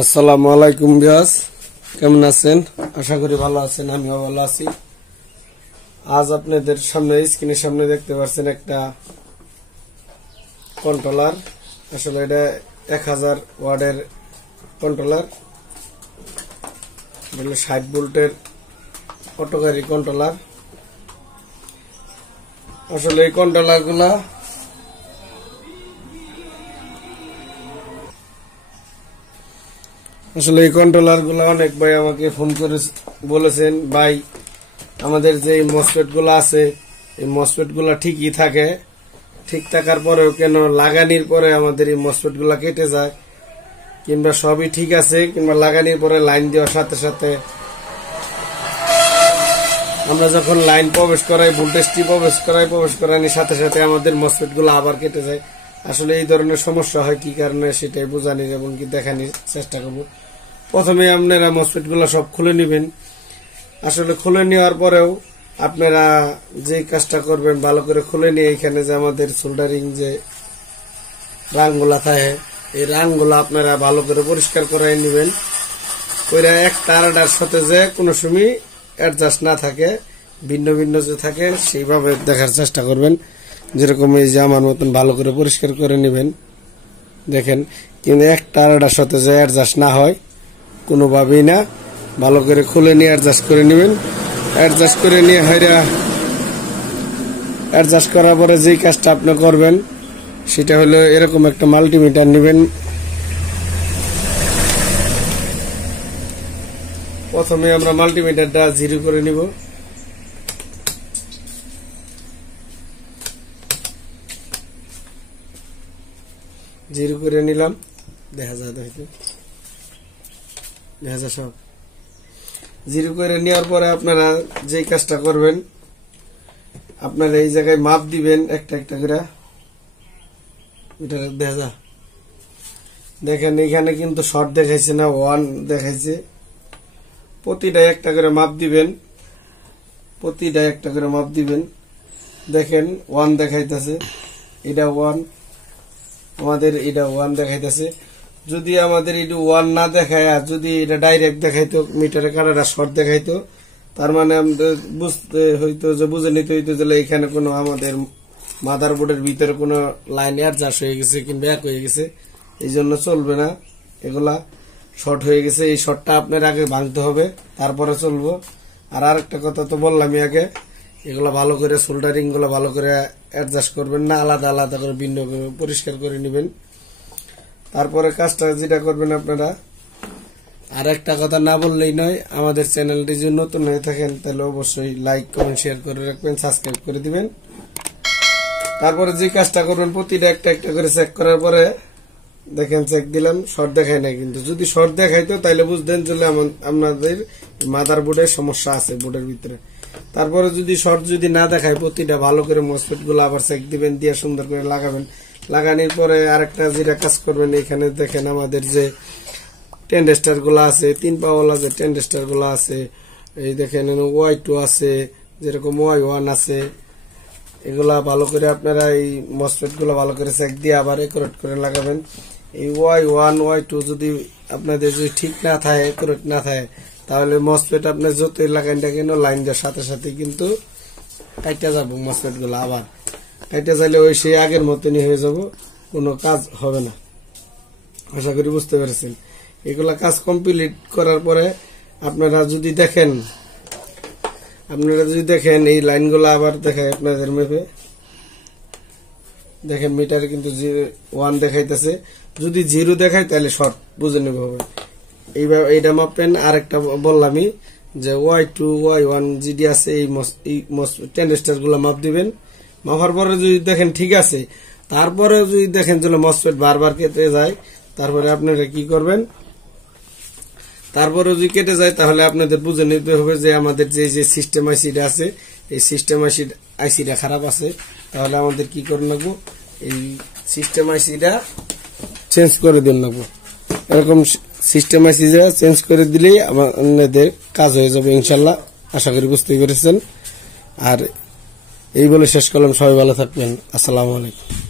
আসসালামু আলাইকুম বিয়াস, কেমন আছেন? আশা করি ভালো আছেন। আমিও ভালো আছি। আজ আপনাদের সামনে স্ক্রিনের সামনে দেখতে পাচ্ছেন একটা কন্ট্রোলার। আসলে এটা 1000 ওয়াটের কন্ট্রোলার, 60 ভোল্টের অটোকারি কন্ট্রোলার। আসলে এই কন্ট্রোলার গুলা অনেক ভাই আমাকে ফোন করে বলেছেন, ভাই আমাদের যে মসফেট গুলা আছে এই মসফেট গুলা ঠিকই থাকে, ঠিক থাকার পরেও কেন লাগানির পরে আমাদের এই মসফেট গুলা কেটে যায়, কিংবা সবই ঠিক আছে কিংবা লাগানির পরে লাইন দেওয়ার সাথে সাথে আমরা যখন লাইন প্রবেশ করাই, ভোল্টেজটি প্রবেশ করানোর সাথে সাথে আমাদের মসফেট গুলো আবার কেটে যায়। আসলে এই ধরনের সমস্যা হয় কি কারণে সেটাই বোঝানোর এবং কি দেখানোর চেষ্টা করব। প্রথমে আপনারা মসফেট গুলো সব খুলে নেবেন। আসলে খুলে নেওয়ার পরেও আপনারা যে কাজটা করবেন, ভালো করে খুলে নিয়ে এখানে যে আমাদের সোল্ডারিং যে রাংগুলা থাকে, এই রাংগুলা আপনারা ভালো করে পরিষ্কার করাই নেবেন। ওইটা একটা আরেকটার সাথে যে কোনো সময় অ্যাডজাস্ট না থাকে, ভিন্ন ভিন্ন যে থাকে সেইভাবে দেখার চেষ্টা করবেন। যেরকম এই যে আমার মতন ভালো করে পরিষ্কার করে নেবেন। দেখেন, কিন্তু একটা আরেকটার সাথে যে অ্যাডজাস্ট না হয় কোনোভাবেই না, ভালো করে খুলে নিয়ে অ্যাডজাস্ট করে নেবেন। অ্যাডজাস্ট করে নিয়ে অ্যাডজাস্ট করার পরে যেই কাজটা আপনি করবেন সেটা হলো এরকম একটা মাল্টিমিটার নেবেন। প্রথমে আমরা মাল্টিমিটারটা জিরো করে নিব। জিরো করে নিলাম, দেখা যায় সব জিরো করে নেওয়ার পরে আপনারা যে কাজটা করবেন, আপনারা এই জায়গায় মাপ দিবেন একটা একটা করে। দেখেন এখানে কিন্তু শর্ট দেখাইছে না, ওয়ান দেখাইছে। প্রতিটা একটা করে মাপ দিবেন, দেখেন ওয়ান দেখাইতেছে, এটা ওয়ান, আমাদের এটা ওয়ান দেখাইতেছে। যদি আমাদের এটা ওয়ান না দেখায় আর যদি এটা ডাইরেক্ট দেখাইতো, মিটারের কাটাটা শর্ট দেখাইতো, তার মানে আমাদের বুঝতে হইতো যে বুঝে নিতে হইতো যে এখানে কোনো আমাদের মাদারবোর্ডের ভিতরে কোনো লাইন অ্যাডজাস্ট হয়ে গেছে কিংবা এক হয়ে গেছে, এই জন্য চলবে না। এগুলা শর্ট হয়ে গেছে, এই শর্টটা আপনার আগে ভাঙতে হবে, তারপরে চলবো। আর আরেকটা কথা তো বললামই আগে, এগুলা ভালো করে সোল্ডারিং গুলা ভালো করে অ্যাডজাস্ট করবেন না, আলাদা আলাদা করে ভিন্ন করে পরিষ্কার করে নেবেন। তারপরে কাজটা যেটা করবেন আপনারা, আর একটা কথা না বললেই নয়, আমাদের চ্যানেলটি যদি নতুন হয়ে থাকেন তাহলে অবশ্যই লাইক কমেন্ট শেয়ার করে রাখবেন, সাবস্ক্রাইব করে দিবেন। তারপরে যে কাজটা করবেন, প্রতিটা একটা একটা করে চেক করার পরে দেখেন চেক দিলাম, শর্ট দেখায় না। কিন্তু যদি শর্ট দেখাইতো তাহলে বুঝতেন যে আপনাদের মাদারবোর্ডের সমস্যা আছে বোর্ডের ভিতরে। তারপরে যদি শর্ট যদি না দেখায়, প্রতিটা ভালো করে মসফেট গুলো আবার চেক দিবেন, দিয়ে সুন্দর করে লাগাবেন। লাগানোর পরে আরেকটা যেটা কাজ করবেন, এখানে দেখেন আমাদের যে টেন্ডেস্টার গুলা আছে, 3 পাওয়ালা যে টেন্ডেস্টার গুলা আছে, এই দেখেন Y2 আছে, যেরকম Y1 আছে, এগুলা ভালো করে আপনারা এই মসফেট গুলো ভালো করে চেক দিয়ে আবার একুরেট করে লাগাবেন। এই Y1 Y2 যদি আপনাদের যদি ঠিক না থাকে, একুরেট না থাকে, তাহলে মসফেট আপনার যতই লাগান কেন লাইন দেওয়ার সাথে সাথে কিন্তু কাইটা যাবো মসফেট গুলো, আবার কাইটা যাইলে ওই সেই আগের মতনই হয়ে যাব, কোনো কাজ হবে না। আশা করি বুঝতে পেরেছেন। এগুলা কাজ কমপ্লিট করার পরে আপনারা যদি দেখেন এই লাইনগুলো আবার দেখায় আপনাদের মেপে, দেখেন মিটারে কিন্তু 1 দেখাইতেছে। যদি 0 দেখায় তাহলে শর্ট বুঝে নেবে হবে। এইভাবে এইটা মাপেন। আরেকটা বললামই যে Y2 Y1 জিডি আছে, এই টেন্ডেস্টার গুলা মাপ দিবেন। মাপার পরে যদি দেখেন ঠিক আছে, তারপরে যদি দেখেন যে মসফেট বারবার কেটে যায়, তারপরে আপনারা কি করবেন, তারপরে যদি কেটে যায় তাহলে আপনাদের বুঝে নিতে হবে যে আমাদের যে সিস্টেম আইসিটা আছে, এই সিস্টেম আইসিটা খারাপ আছে। তাহলে আমাদের কি করে নেবো, এই সিস্টেম আইসিটা চেঞ্জ করে দিন নেবো। এরকম সিস্টেম আইসিটা চেঞ্জ করে দিলেই আমাদের কাজ হয়ে যাবে ইনশাল্লাহ। আশা করি বুঝতে পেরেছেন। আর এই বলে শেষ করলাম। সবাই ভালো থাকবেন। আসসালামু আলাইকুম।